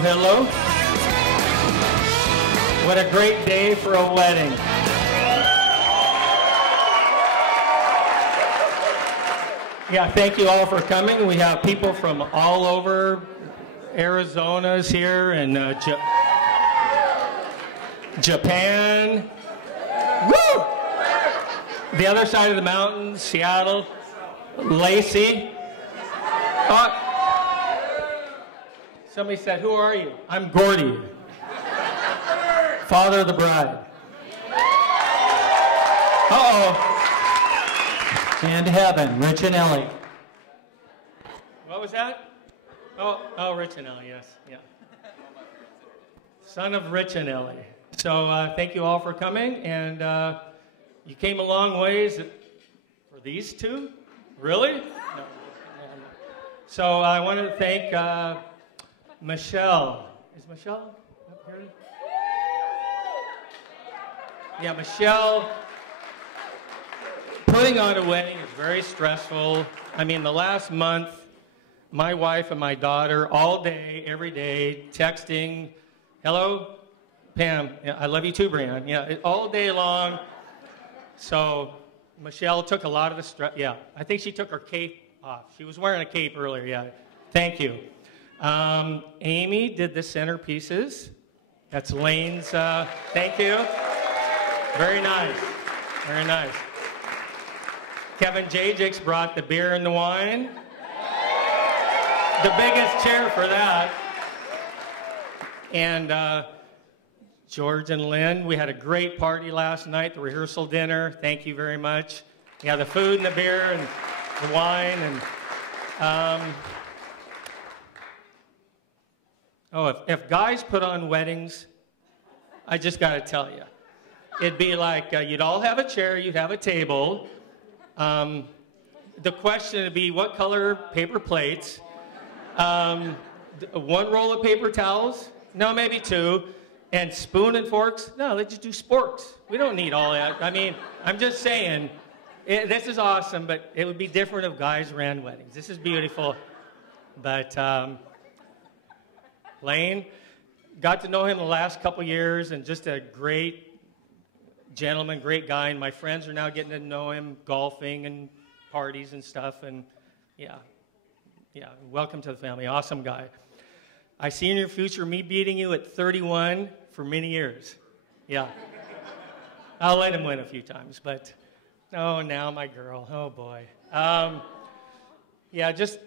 hello. What a great day for a wedding. Yeah, thank you all for coming. We have people from all over. Arizona's here and Japan. Woo! The other side of the mountains, Seattle. Lacey. Somebody said, who are you? I'm Gordy. Father of the bride. Uh-oh. And heaven, Rich and Ellie. What was that? Oh, Rich and Ellie, yes. Yeah. Son of Rich and Ellie. So thank you all for coming. And you came a long ways for these two? Really? No. So I wanted to thank Michelle. Is Michelle up here? Yeah, Michelle. Putting on a wedding is very stressful. I mean, the last month, my wife and my daughter, all day, every day, texting, hello, Pam, yeah, I love you too, Brian. Yeah, all day long. So Michelle took a lot of the stress. Yeah, I think she took her cape off. She was wearing a cape earlier, yeah. Thank you. Amy did the centerpieces. That's Lane's, thank you. Very nice, very nice. Kevin J. brought the beer and the wine. The biggest chair for that. And George and Lynn, we had a great party last night, the rehearsal dinner. Thank you very much. Yeah, the food and the beer and the wine. And if guys put on weddings, I just got to tell you, it'd be like you'd all have a chair, you'd have a table. The question would be what color paper plates, one roll of paper towels, no, maybe two, and spoon and forks. No, let's just do sporks. We don't need all that. I mean, I'm just saying, this is awesome, but it would be different if guys ran weddings. This is beautiful. But Lane, got to know him the last couple years, and just a great gentleman, great guy, and my friends are now getting to know him, golfing and parties and stuff, and yeah, welcome to the family, awesome guy. I see in your future me beating you at 31 for many years, yeah. I'll let him win a few times, but oh, now my girl, oh boy. Yeah, just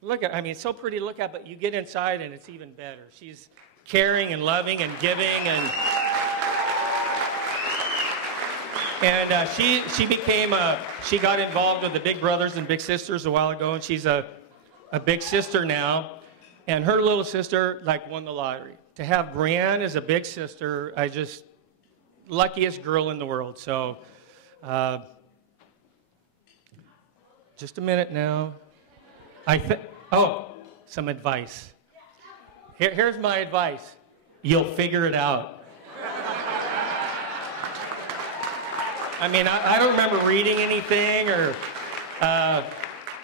look at, I mean, it's so pretty to look at, but you get inside and it's even better. She's caring and loving and giving, and she became she got involved with the Big Brothers and Big Sisters a while ago, and she's a big sister now. And her little sister, like, won the lottery. To have Brianne as a big sister, luckiest girl in the world. So, just a minute now. Some advice. Here's my advice. You'll figure it out. I mean, I don't remember reading anything, or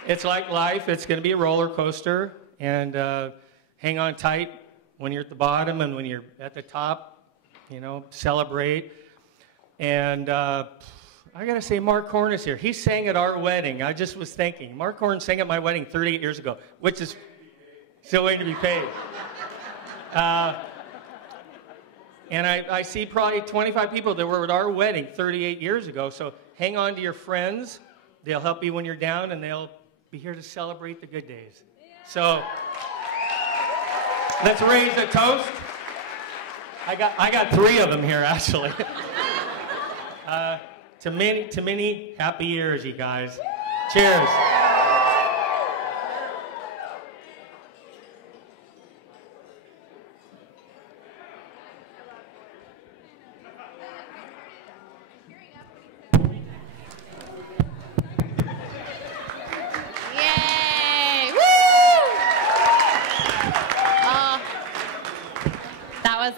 it's like life. It's going to be a roller coaster, and hang on tight when you're at the bottom, and when you're at the top, you know, celebrate. And I got to say, Mark Horn is here. He sang at our wedding. I just was thinking, Mark Horn sang at my wedding 38 years ago, which is still waiting to be paid. And I see probably 25 people that were at our wedding 38 years ago. So hang on to your friends. They'll help you when you're down, and they'll be here to celebrate the good days. So let's raise a toast. I got 3 of them here, actually. To many happy years, you guys. Cheers.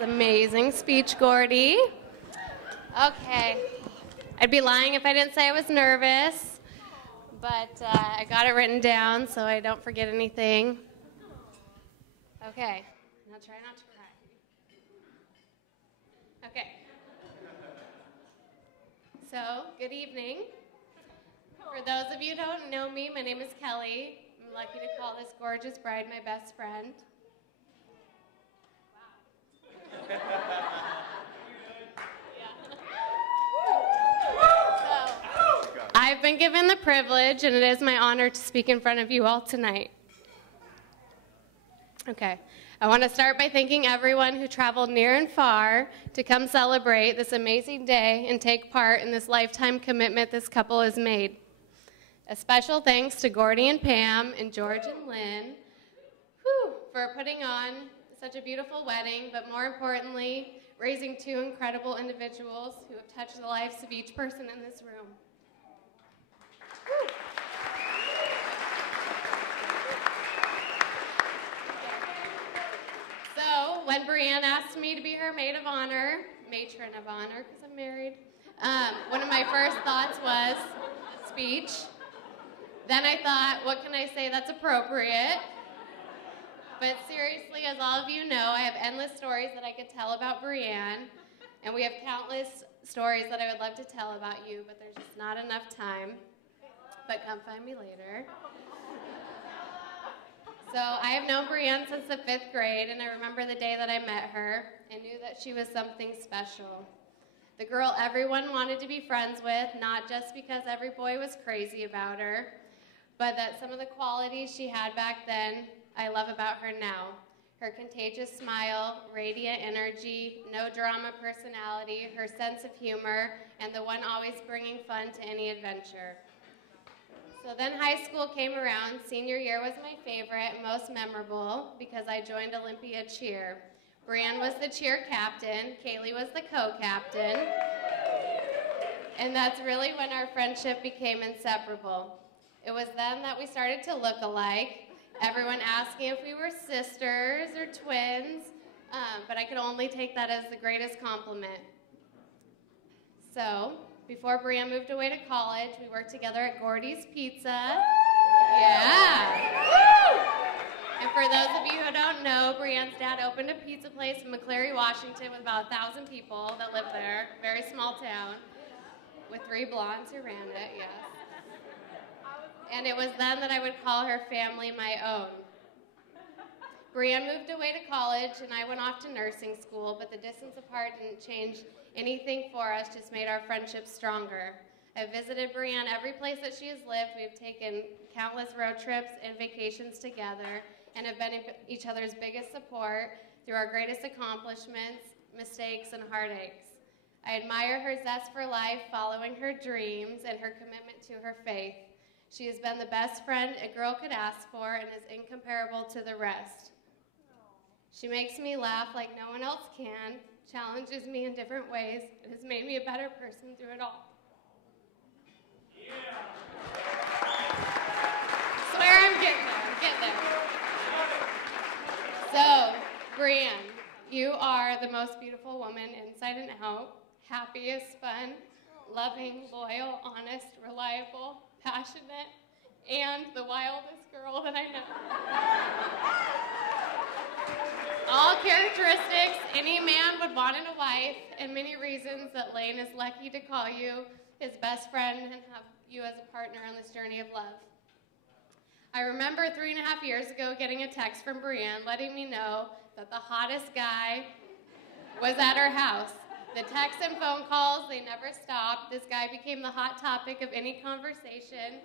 Amazing speech, Gordy. Okay. I'd be lying if I didn't say I was nervous, but I got it written down so I don't forget anything. Okay, now try not to cry. Okay. So, good evening. For those of you who don't know me, my name is Kelly. I'm lucky to call this gorgeous bride my best friend. I've been given the privilege, and it is my honor to speak in front of you all tonight. Okay, I want to start by thanking everyone who traveled near and far to come celebrate this amazing day and take part in this lifetime commitment this couple has made. A special thanks to Gordy and Pam and George and Lynn for putting on such a beautiful wedding, but more importantly, raising two incredible individuals who have touched the lives of each person in this room. So, when Brianne asked me to be her maid of honor, matron of honor, because I'm married, one of my first thoughts was speech. Then I thought, what can I say that's appropriate? But seriously, as all of you know, I have endless stories that I could tell about Brianne, and we have countless stories that I would love to tell about you, but there's just not enough time. But come find me later. So I have known Brianne since the 5th grade, and I remember the day that I met her and knew that she was something special. The girl everyone wanted to be friends with, not just because every boy was crazy about her, but that some of the qualities she had back then, I love about her now. Her contagious smile, radiant energy, no drama personality, her sense of humor, and the one always bringing fun to any adventure. So then high school came around. Senior year was my favorite, most memorable, because I joined Olympia cheer. Brianne was the cheer captain, Kaylee was the co-captain, and that's really when our friendship became inseparable. It was then that we started to look alike, everyone asking if we were sisters or twins, but I could only take that as the greatest compliment. So, before Brianne moved away to college, we worked together at Gordy's Pizza. Yeah. And for those of you who don't know, Brianne's dad opened a pizza place in McCleary, Washington with about 1,000 people that live there. Very small town with 3 blondes who ran it, yes. And it was then that I would call her family my own. Brianne moved away to college, and I went off to nursing school, but the distance apart didn't change anything for us, just made our friendship stronger. I've visited Brianne every place that she has lived. We've taken countless road trips and vacations together and have been each other's biggest support through our greatest accomplishments, mistakes, and heartaches. I admire her zest for life, following her dreams, and her commitment to her faith. She has been the best friend a girl could ask for and is incomparable to the rest. She makes me laugh like no one else can, challenges me in different ways, and has made me a better person through it all. Yeah. I swear I'm getting there. So, Brianne, you are the most beautiful woman inside and out, happiest, fun, loving, loyal, honest, reliable, passionate, and the wildest girl that I know. All characteristics any man would want in a wife, and many reasons that Lane is lucky to call you his best friend and have you as a partner on this journey of love. I remember 3.5 years ago getting a text from Brianne letting me know that the hottest guy was at her house. The texts and phone calls, they never stopped. This guy became the hot topic of any conversation,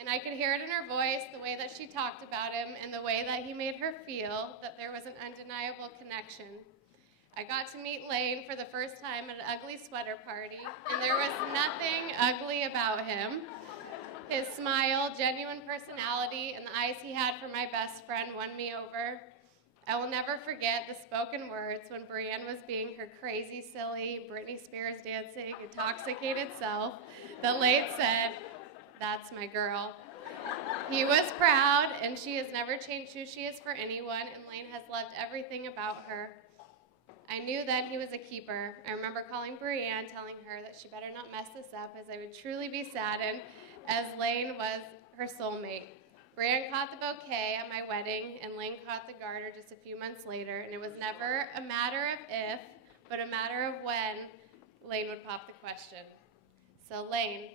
and I could hear it in her voice, the way that she talked about him, and the way that he made her feel that there was an undeniable connection. I got to meet Lane for the first time at an ugly sweater party, and there was nothing ugly about him. His smile, genuine personality, and the eyes he had for my best friend won me over. I will never forget the spoken words when Brianne was being her crazy, silly, Britney Spears dancing, intoxicated self, that Lane said, "That's my girl." He was proud, and she has never changed who she is for anyone, and Lane has loved everything about her. I knew then he was a keeper. I remember calling Brianne, telling her that she better not mess this up, as I would truly be saddened, as Lane was her soulmate. Brian caught the bouquet at my wedding, and Lane caught the garter just a few months later, and it was never a matter of if, but a matter of when Lane would pop the question. So Lane,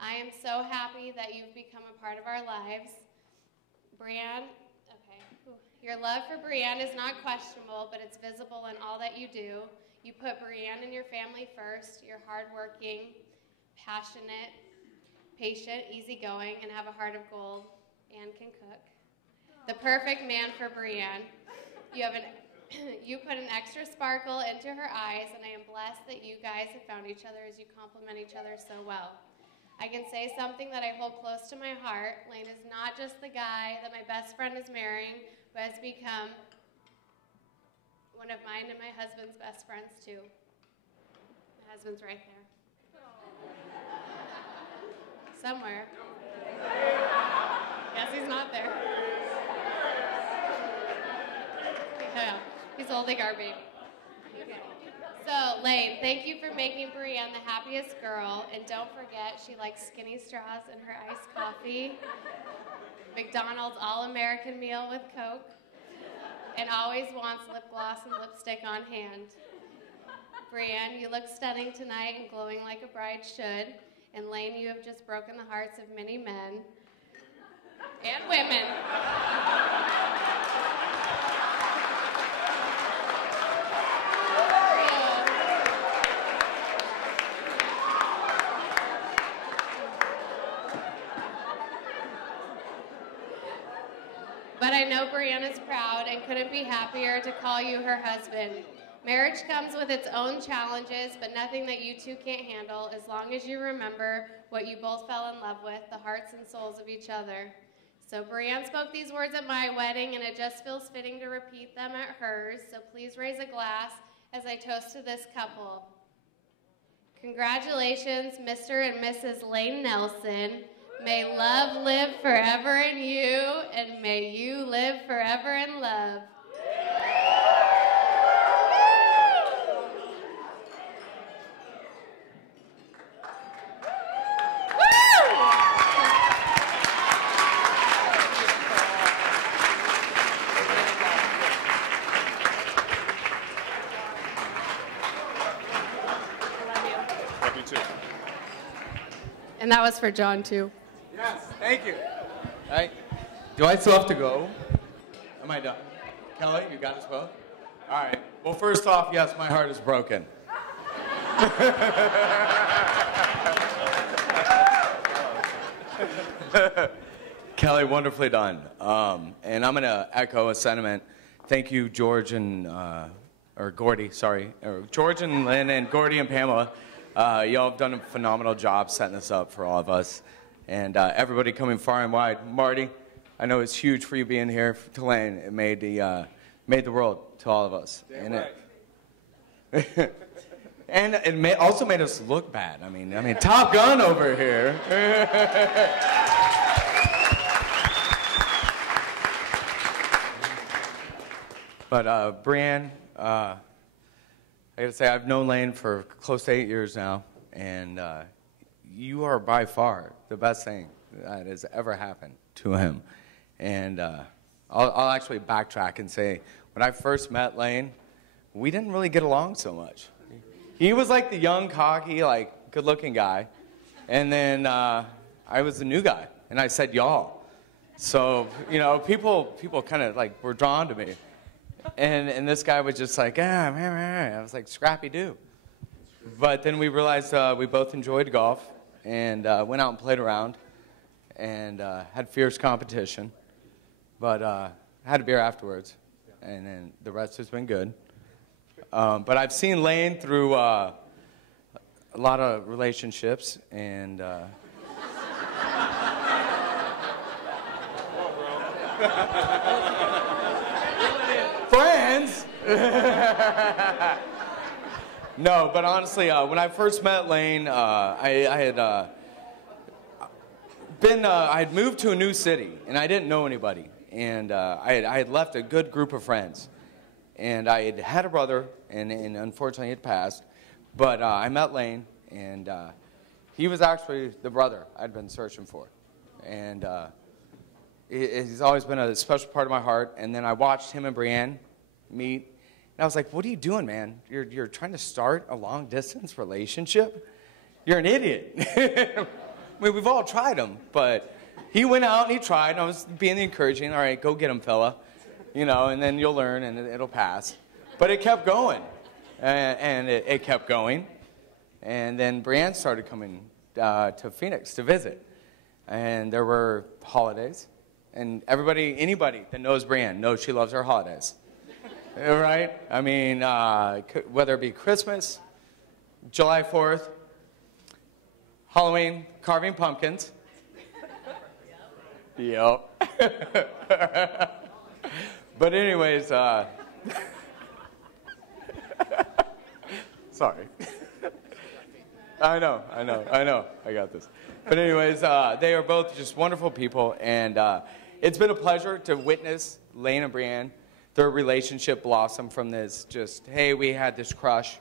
I am so happy that you've become a part of our lives. Brian, your love for Brienne is not questionable, but it's visible in all that you do. You put Brienne and your family first. You're hardworking, passionate, patient, easygoing, and have a heart of gold, and can cook. The perfect man for Brienne. You put an extra sparkle into her eyes, and I am blessed that you guys have found each other as you complement each other so well. I can say something that I hold close to my heart. Lane is not just the guy that my best friend is marrying, but has become one of mine and my husband's best friends too. My husband's right there. Somewhere. Guess he's not there. Yeah, he's holding our baby. Okay. So, Lane, thank you for making Brienne the happiest girl, and don't forget she likes skinny straws in her iced coffee, McDonald's All-American meal with Coke, and always wants lip gloss and lipstick on hand. Brienne, you look stunning tonight and glowing like a bride should, and Lane, you have just broken the hearts of many men and women. But I know Brienne is proud and couldn't be happier to call you her husband. Marriage comes with its own challenges, but nothing that you two can't handle as long as you remember what you both fell in love with, the hearts and souls of each other. So Brienne spoke these words at my wedding, and it just feels fitting to repeat them at hers. So please raise a glass as I toast to this couple. Congratulations, Mr. and Mrs. Lane Nelson. May love live forever in you, and may you live forever in love. Love you too. And that was for John, too. Yes, thank you. Right. Do I still have to go? Am I done? Kelly, you got us both? All right. Well, first off, yes, my heart is broken. Kelly, wonderfully done. And I'm going to echo a sentiment. Thank you, George and, or Gordy, sorry. George and Lynn and Gordy and Pamela. Y'all have done a phenomenal job setting this up for all of us. And everybody coming far and wide. Marty, I know it's huge for you being here to Lane. It made the world to all of us. Damn and right. And it also made us look bad. I mean, Top Gun over here. But Brienne, I gotta say, I've known Lane for close to 8 years now, and you are by far the best thing that has ever happened to him. And I'll actually backtrack and say, when I first met Lane, we didn't really get along so much. He was like the young, cocky, like good-looking guy, and then I was the new guy, and I said y'all. So people kind of like were drawn to me, and this guy was just like I was like scrappy do. But then we realized we both enjoyed golf, and went out and played around, and had fierce competition, but had a beer afterwards, and then the rest has been good. But I've seen Lane through a lot of relationships, and friends. No, but honestly, when I first met Lane, I had moved to a new city, and I didn't know anybody, and I had left a good group of friends, and I had a brother, and unfortunately he had passed, but I met Lane, and he was actually the brother I'd been searching for, and he's always been a special part of my heart. And then I watched him and Brienne meet, and I was like, what are you doing, man? You're trying to start a long-distance relationship? You're an idiot. I mean, we've all tried them, but he went out and he tried, and I was being encouraging. All right, go get him, fella. And then you'll learn, and it'll pass. But it kept going, and it kept going. And then Brienne started coming to Phoenix to visit. And there were holidays. And anybody that knows Brienne knows she loves her holidays. Right? I mean, whether it be Christmas, July 4th, Halloween, carving pumpkins. Yep. But anyways, sorry. I know. I got this. But anyways, they are both just wonderful people, and it's been a pleasure to witness Lane and Brienne, their relationship blossom from this just, hey, we had this crush,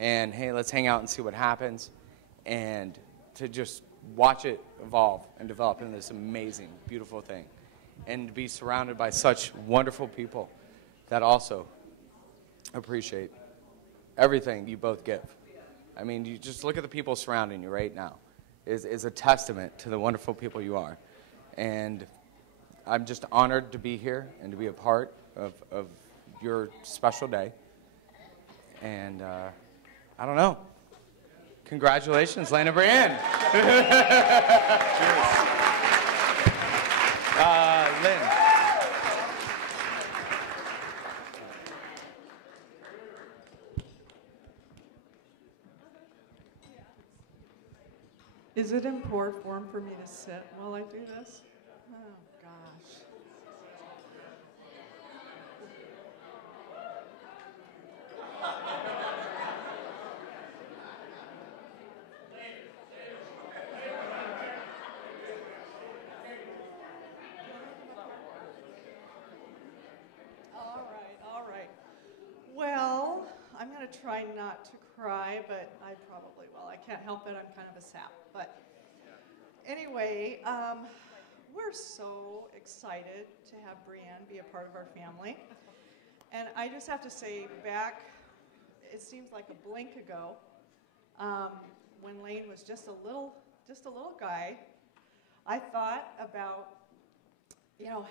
and hey, let's hang out and see what happens, and to just watch it evolve and develop into this amazing, beautiful thing, and to be surrounded by such wonderful people that also appreciate everything you both give. I mean, you just look at the people surrounding you right now is a testament to the wonderful people you are. And I'm just honored to be here and to be a part of your special day. And I don't know. Congratulations, Lane and Brienne. Cheers. Lynn. Is it in poor form for me to sit while I do this? Oh, gosh. All right. Well, I'm going to try not to cry, but I probably will. I can't help it. I'm kind of a sap. But anyway, we're so excited to have Brienne be a part of our family. And I just have to say, back, it seems like a blink ago, when Lane was just a little guy, I thought about,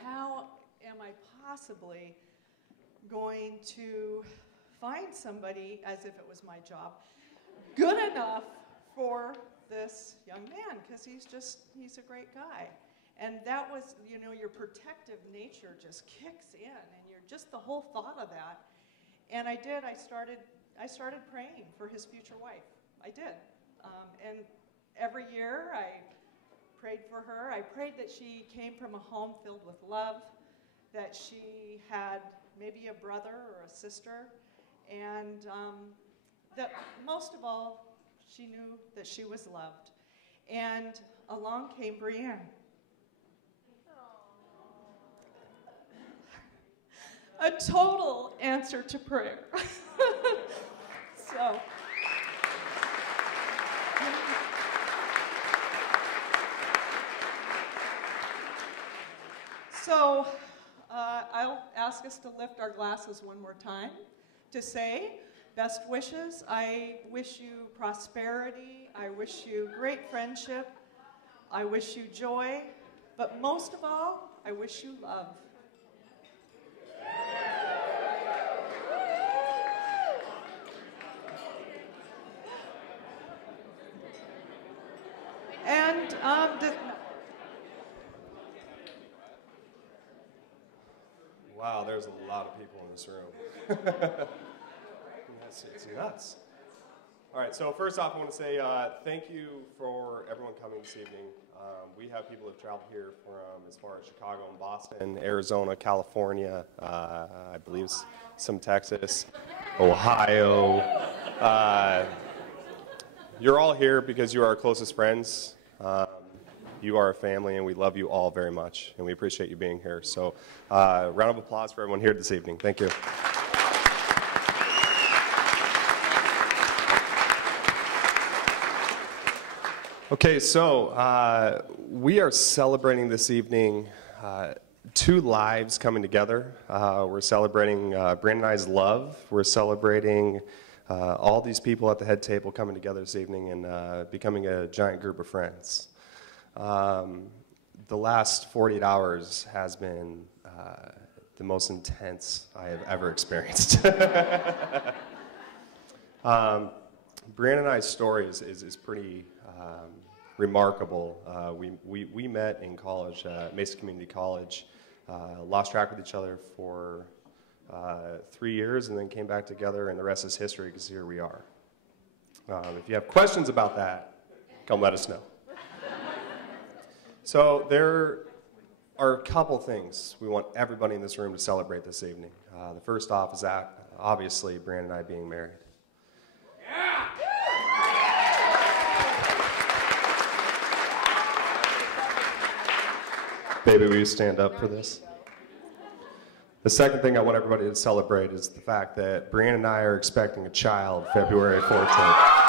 how am I possibly going to find somebody, as if it was my job, good enough for this young man, because he's a great guy. And that was, your protective nature just kicks in, and you're just the whole thought of that. And I started praying for his future wife. I did. And every year I prayed for her. I prayed that she came from a home filled with love, that she had maybe a brother or a sister, and that most of all, she knew that she was loved. And along came Brienne. A total answer to prayer. So I'll ask us to lift our glasses one more time to say, best wishes. I wish you prosperity. I wish you great friendship. I wish you joy. But most of all, I wish you love. And wow, there's a lot of people in this room. It's nuts. All right, so first off, I want to say thank you for everyone coming this evening. We have people who have traveled here from as far as Chicago and Boston, Arizona, California, I believe some Texas, Ohio. You're all here because you are our closest friends. You are a family, and we love you all very much, and we appreciate you being here. So round of applause for everyone here this evening. Thank you. Okay, so we are celebrating this evening two lives coming together. We're celebrating Brandon and I's love. We're celebrating all these people at the head table coming together this evening and becoming a giant group of friends. The last 48 hours has been the most intense I have ever experienced. Brandon and I's story is pretty remarkable. We met in college, Mesa Community College, lost track with each other for 3 years, and then came back together, and the rest is history, because here we are. If you have questions about that, come let us know. So there are a couple things we want everybody in this room to celebrate this evening. The first off is that, obviously, Brandon and I being married. Baby, will you stand up for this? The second thing I want everybody to celebrate is the fact that Brandon and I are expecting a child February 14th.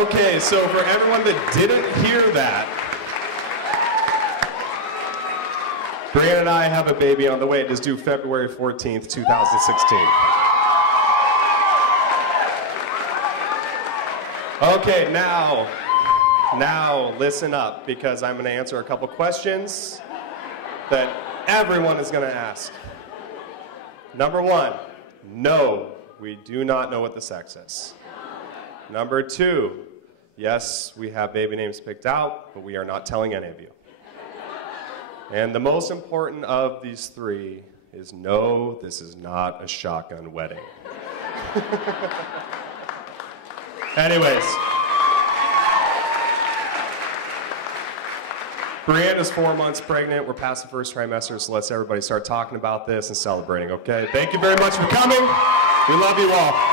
Okay, so for everyone that didn't hear that, Brianna and I have a baby on the way. It is due February 14th, 2016. Okay, now listen up, because I'm going to answer a couple questions that everyone is going to ask. Number one, no, we do not know what the sex is. Number two, yes, we have baby names picked out, but we are not telling any of you. And the most important of these three is no, this is not a shotgun wedding. Anyways, Brianne is 4 months pregnant. We're past the first trimester, so let's everybody start talking about this and celebrating, okay? Thank you very much for coming. We love you all.